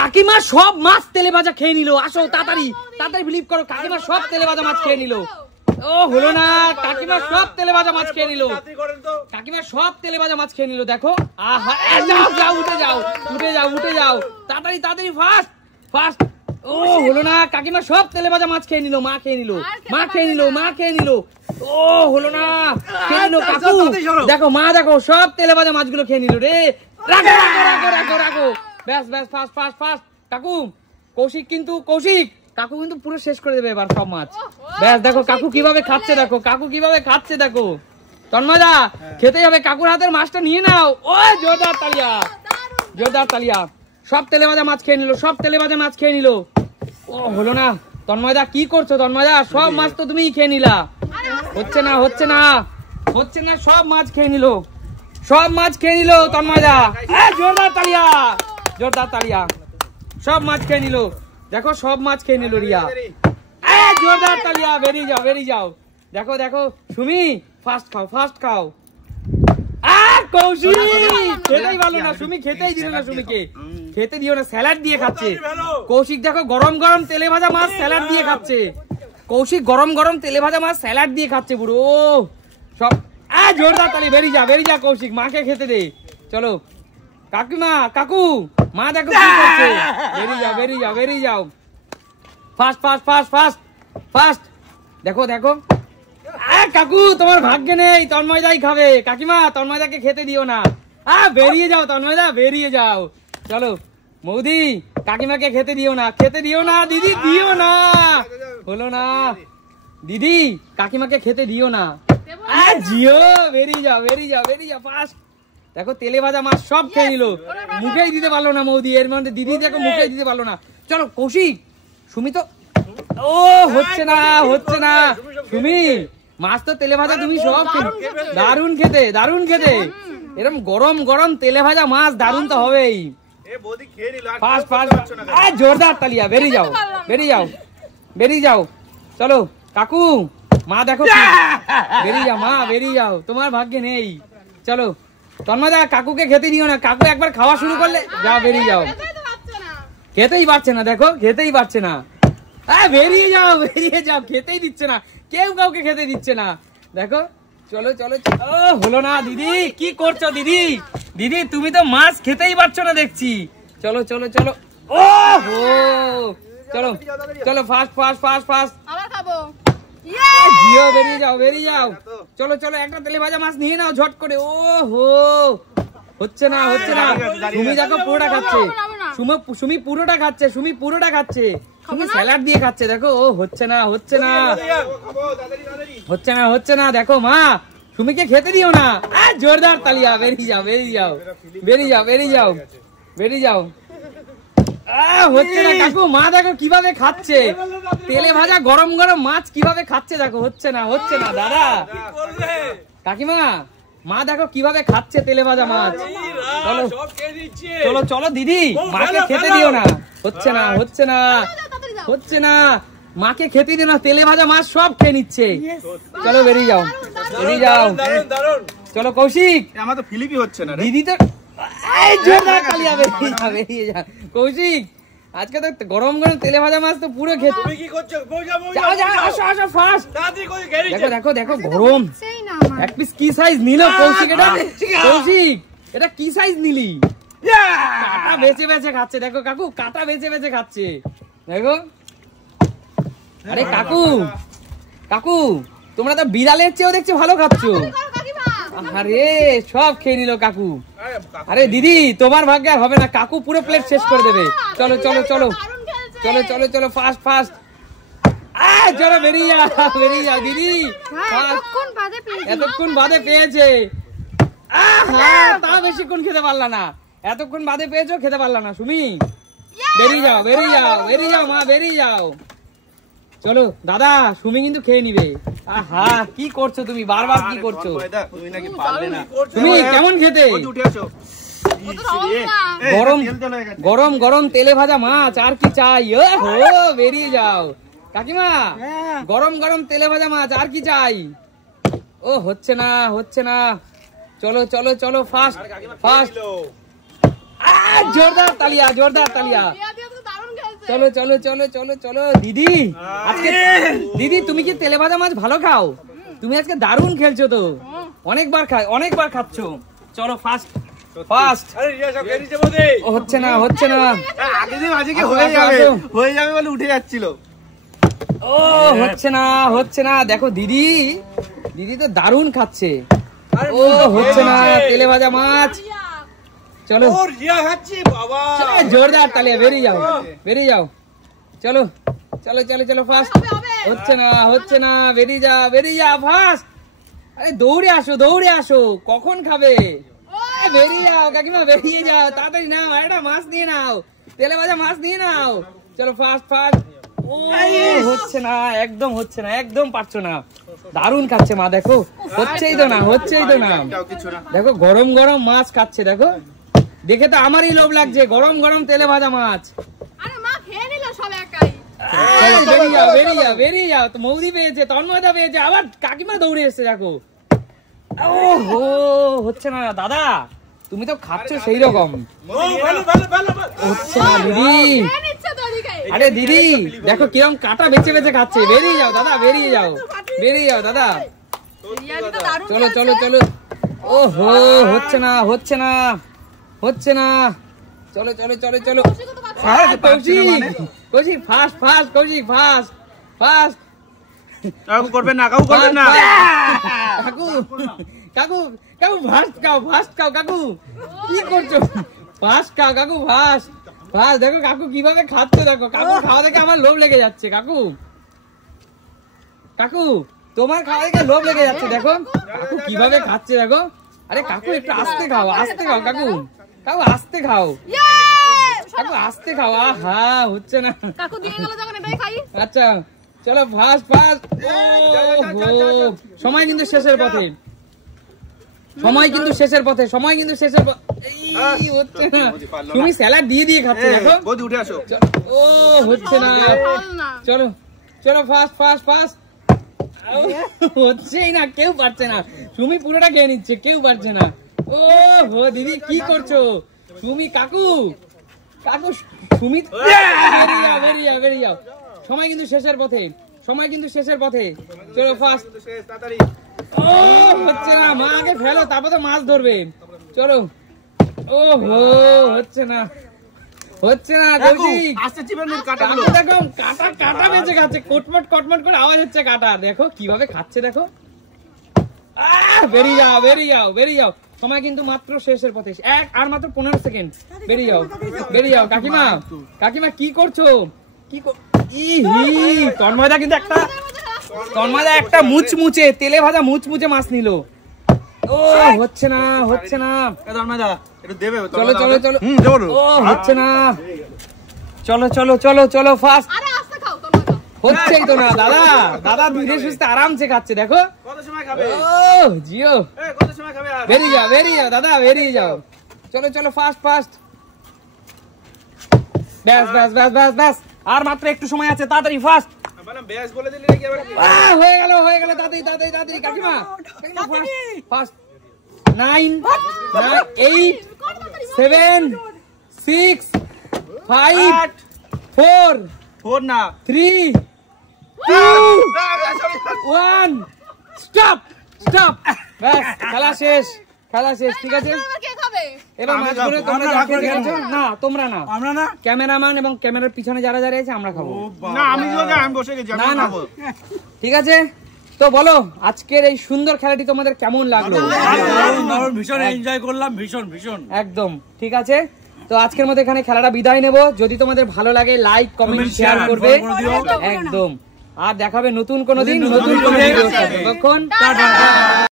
কাকিমা সব মাছ তেলে ভাজা খেয়ে নিল। আসো তাড়াতাড়ি তাড়াতাড়ি বিলিভ করো, কাকিমা সব তেলে ভাজা মাছ খেয়ে নিল। ও হলো না, কাকিমা সব তেলে ভাজা মাছ খেয়ে নিল। কাকিমা সব তেলে ভাজা মাছ খেয়ে নিল। দেখো আহা, যাও যাও উঠে যাও উঠে যাও উঠে যাও তাড়াতাড়ি তাড়াতাড়ি ফাস্ট ফাস্ট। ও হলো না, কাকিমা সব তেলে ভাজা মাছ খেয়ে নিল। মা খেয়ে নিল, মা খেয়ে নিল, মা খেয়ে নিল। ও হলো না, খেয়ে নিল কাকু। দেখো মা দেখো সব তেলে ভাজা মাছগুলো খেয়ে নিল রে। রাখো রাখো রাখো রাখো রাখো, ব্যাস ব্যাস ফাস্ট ফাস্ট ফাস্ট। কাকু কৌশিক কিন্তু কাকু কিন্তু পুরো শেষ করে দেবে এবার সব মাছ। ব্যাস দেখো কাকু কিভাবে খাচ্ছে, দেখো কাকু কিভাবে খাচ্ছে দেখো। তন্ময়দা খেতেই হবে, কাকুর হাতের মাছটা নিয়ে নাও। ও জোরদার তালিয়া, জোরদার তালিয়া। সব তেলে ভাজা মাছ খেয়ে নিল, সব তেলে ভাজা মাছ খেয়ে নিল। ও হলো না, তন্ময়দা কি করছো তন্ময়দা? সব মাছ তো তুমিই খেয়ে নিলা। হচ্ছে না হচ্ছে না হচ্ছে না, সব মাছ খেয়ে নিল, সব মাছ খেয়ে নিল তন্ময়দা। জোরদার তালিয়া, জোরদার তালিয়া। সব মাছ খেয়ে নিল, দেখো সব মাছ খেয়ে নিল রিয়া। জোরদার তালিয়া, বেরিয়ে যাও বেরিয়ে যাও। দেখো দেখো সুমি ফাস্ট খাও ফাস্ট খাও। কৌশিক খেতেই ভালো না, সুমি খেতেই দিল না, সুমিকে খেতে দিও না, স্যালাড দিয়ে খাচ্ছে। কৌশিক দেখো গরম গরম তেলে ভাজা মাছ স্যালাড দিয়ে খাচ্ছে। কৌশিক গরম গরম তেলে ভাজা মাছ স্যালাড দিয়ে খাচ্ছে পুরো সব। জোরদার তালি, বেরিয়ে যা বেরিয়ে যা কৌশিক, মাকে খেতে দে। চলো কাকিমা কাকু মা দেখো কি করছে, বেরিয়ে যাও বেরিয়ে যাও বেরিয়ে যাও। Fast fast fast fast fast. দেখো দেখো কাকু তোমার ভাগ্যে নেই, তন্ময়দাই খাবে। কাকিমা তন্ময়দাকে খেতে দিও না। বেরিয়ে যাও তন্ময়দা বেরিয়ে যাও। চলো মৌদি কাকিমাকে খেতে দিও না, খেতে দিও না দিদি, দিও না। হলো না দিদি, কাকিমাকে খেতে দিও না। জিও বেরিয়ে যাও বেরিয়ে যাও বেরিয়ে যাও ফাস্ট। দেখো তেলে ভাজা মাছ সব খেয়ে নিল, মুখেই দিতে পারলো না মৌদি। এর মধ্যে দিদি দেখো মুখেই দিতে পারলো না। চলো কৌশিক সুমি তো ও হচ্ছে না হচ্ছে না। সুমি মাছ তো তেলে ভাজা তুমি সব দারুন খেতে, দারুন খেতে। এরকম গরম গরম তেলে ভাজা মাছ দারুন তো হবেই। ফাস্ট ফাস্ট জোরদার তালিয়া, বেরিয়ে যাও বেরিয়ে যাও বেরিয়ে যাও। চলো কাকু মা দেখো বেরিয়ে যাও, মা বেরিয়ে যাও, তোমার ভাগ্যে নেই। চলো তন্ময়দা কাকুকে খেতে দিও না, কাকু একবার খাওয়া শুরু করলে যাও বেরিয়ে যাও। খেতেই পারছে না, দেখো খেতেই পারছে না। বেরিয়ে যাও বেরিয়ে যাও, খেতেই দিচ্ছে না, কেউ কাউকে খেতে দিচ্ছে না। দেখো চলো চলো। হলো না দিদি, কি করছো দিদি? দিদি তুমি তো মাছ খেতেই পারছো না দেখছি। চলো চলো চলো। ও হো চলো চলো fast fast fast fast. Jio বেরিয়ে যাও বেরিয়ে যাও। চলো চলো একটা তেলে ভাজা মাছ নিয়ে নাও ঝট করে। ও হো হচ্ছে না হচ্ছে না। সুমি দেখো পুরোটা খাচ্ছে, সুমি পুরোটা খাচ্ছে, সুমি পুরোটা খাচ্ছে, সুমি স্যালাড দিয়ে খাচ্ছে। দেখো ও হচ্ছে না হচ্ছে না হচ্ছে না হচ্ছে না। দেখো মা সুমিকে খেতে দিও না। জোরদার তালিয়া, বেরিয়ে যাও বেরিয়ে যাও বেরিয়ে যাও বেরিয়ে যাও বেরিয়ে যাও। হচ্ছে না কাকু, মা দেখো কিভাবে খাচ্ছে তেলে ভাজা গরম গরম মাছ কিভাবে খাচ্ছে। দেখো হচ্ছে না হচ্ছে না দাদা কাকিমা, মা দেখো কিভাবে খাচ্ছে তেলে ভাজা মাছ। চলো চলো চলো দিদি, মাকে খেতে দিও না। হচ্ছে না হচ্ছে না হচ্ছে না, মাকে খেতে দিও না, তেলে ভাজা মাছ সব খেয়ে নিচ্ছে। চলো বেরিয়ে যাও বেরিয়ে যাও। চলো কৌশিক, আমার তো ফিলিপি হচ্ছে না দিদি তো জোরদার তালিয়া, বেরিয়ে যা বেরিয়ে যা। কৌশিক আজকে তো গরম গরম তেলে ভাজা মাছ তো পুরো খেতে। তুমি কি করছো? যাও যাও আসো আসো ফাস্ট। দেখো দেখো দেখো গরম এক পিস কি সাইজ নিল কৌশিক। এটা কৌশিক এটা কি সাইজ নিলি? কাটা বেঁচে বেঁচে খাচ্ছে। দেখো কাকু কাটা বেঁচে বেঁচে খাচ্ছে। দেখো আরে কাকু কাকু তোমরা তো বিড়ালের চেয়েও দেখছি ভালো খাচ্ছ। আরে সব খেয়ে নিল কাকু। আরে দিদি তোমার ভাগ্যে আর হবে না, কাকু পুরো প্লেট শেষ করে দেবে। চলো চলো চলো চলো চলো চলো ফাস্ট ফাস্ট। চলো বেরিয়ে যাও বেরিয়ে যাও দিদি, এতক্ষণ বাদে পেয়েছে। তা বেশিক্ষণ খেতে পারলা না, এতক্ষণ বাদে পেয়েছো খেতে পারলা না। সুমি বেরিয়ে যাও বেরিয়ে যাও বেরিয়ে যাও মা বেরিয়ে যাও। চলো দাদা সুমি কিন্তু খেয়ে নিবে। আহা কি করছো তুমি, বারবার কি করছো? তুমি কেমন খেতে? গরম গরম গরম তেলে ভাজা মাছ আর কি চাই? ও বেরিয়ে যাও কাকিমা, গরম গরম তেলে ভাজা মাছ আর কি চাই? ও হচ্ছে না হচ্ছে না। চলো চলো চলো ফাস্ট ফাস্ট। জোরদার তালিয়া জোরদার তালিয়া। চলো চলো চলো চলো চলো দিদি, আজকে দিদি তুমি কি তেলে ভাজা মাছ ভালো খাও? তুমি আজকে দারুণ খেলছো তো, অনেকবার খাচ্ছ। চলো ফাস্ট ফাস্ট। হচ্ছে না হচ্ছে না, হয়ে যাবে বলে উঠে যাচ্ছিল। ও হচ্ছে না হচ্ছে না, দেখো দিদি তো দারুণ খাচ্ছে। ও হচ্ছে না, তেলে ভাজা মাছ। চলো জোরদার তালে, বেরিয়ে যাও চলো চলো চলো চলো ফাস্ট। হচ্ছে না, বেরিয়ে যা ফাস্ট। আরে দৌড়ে আসো, কখন খাবে? বেরিয়ে যাও কাকিমা, বেরিয়ে যাও তাড়াতাড়ি, নাও একটা মাছ নিয়ে নাও, তেলে ভাজা মাছ নিয়ে নাও। চলো ফাস্ট ফাস্ট। ও হচ্ছে না, একদম পারছো না। দারুণ খাচ্ছে মা, দেখো হচ্ছেই তো না। দেখো গরম গরম মাছ খাচ্ছে, দেখে তো আমারই লোভ লাগছে, গরম গরম তেলে ভাজা মাছ। বেরিয়ে যাও, তো মৌদি পেয়েছে, তন্ময়দা পেয়েছে, আবার কাকিমা দৌড়ে এসছে, দেখো। ও হচ্ছে না দাদা, তুমি তো খাচ্ছ সেই রকম। হচ্ছে না দিদি, আরে দিদি দেখো কিরম কাটা বেছে বেছে খাচ্ছে। বেরিয়ে যাও দাদা, বেরিয়ে যাও দাদা। চলো চলো চলো। ওহো হচ্ছে না, চলো চলো চলো চলো। Kaushik fast fast, Kaushik fast fast. কাকু করবেন না কাকু। ফাস্ট খাও কাকু, কি করছো? ফাস্ট খাও কাকু, ফাস্ট। দেখো কাকু কিভাবে খাচ্ছে, দেখো কাকু খাওয়া দেখে আমার লোভ লেগে যাচ্ছে। কাকু তোমার খাওয়া দেখে লোভ লেগে যাচ্ছে, দেখো কাকু কিভাবে খাচ্ছে, দেখো। আরে কাকু একটু আস্তে খাও কাকু, আস্তে খাও কাকু, আস্তে খাও। আহা হচ্ছে না। আচ্ছা চলো ফাস্ট ফাস্ট। সময় কিন্তু শেষের পথে, হচ্ছে না। তুমি স্যালাড দিয়ে খাচ্ছ, দেখো। ও হচ্ছে না, চলো চলো ফাস্ট ফাস্ট ফাস্ট। হচ্ছেই না, কেউ পারছে না। তুমি পুরোটা খেয়ে নিচ্ছে, কেউ পারছে না। ও হো দিদি কি করছো তুমি? কাকু তুমি বেরিয়ে যাও। সময় কিন্তু শেষের পথে, চলো ফাস্ট। ও হচ্ছে না, মা আগে ফেলো, তারপর তো মাছ ধরবে। চলো। ও হো হচ্ছে না দেখো কাটা বেঁচে খাচ্ছে, কটমট করে আওয়াজ হচ্ছে কাটা। দেখো কিভাবে খাচ্ছে, দেখো। বেরিয়ে যাও। সময় কিন্তু মাত্র শেষের পথে, আর মাত্র 15 সেকেন্ড। বেরিয়ে যাও কাকিমা কি করছো? তন্ময়দা কিন্তু একটা মুচমুচে তেলে ভাজা মুচমুচে মাছ নিল। ও হচ্ছে না চলো চলো চলো। ও হচ্ছে না, চলো চলো চলো চলো ফাস্ট। হচ্ছেই তো না দাদা ধীরে সুস্থে আরামসে খাচ্ছে, দেখো। ও জিও, বেরিয়ে যাও দাদা, বেরিয়ে যাও। চলো চলো ফাস্ট ফাস্ট। ব্যাস, আর মাত্র একটু সময় আছে, তাড়াতাড়ি ফাস্ট। হয়ে গেল তাড়াতাড়ি কাকিমা ফাস্ট। 9 8 7 6 5 4 3 2 1 স্টপ। ব্যাস, খেলা শেষ। ঠিক আছে, এবার মাছগুলো তোমরা যাকে দেখেছো, না তোমরা না, আমরা না, ক্যামেরাম্যান এবং ক্যামেরার পিছনে যারা আছে আমরা খাবো। না আমি বসে গেছি, আমি খাবো। ঠিক আছে, তো বলো আজকের এই সুন্দর খেলাটি তোমাদের কেমন লাগলো? ভীষণ এনজয় করলাম, ভীষণ একদম ঠিক আছে। তো আজকের মতো এখানে খেলাটা বিদায় নেব। যদি তোমাদের ভালো লাগে লাইক কমেন্ট শেয়ার করবে একদম। আর দেখাবে নতুন কোনো দিন নতুন কোনো ভিডিওর সাথে। ততক্ষণ টাটা।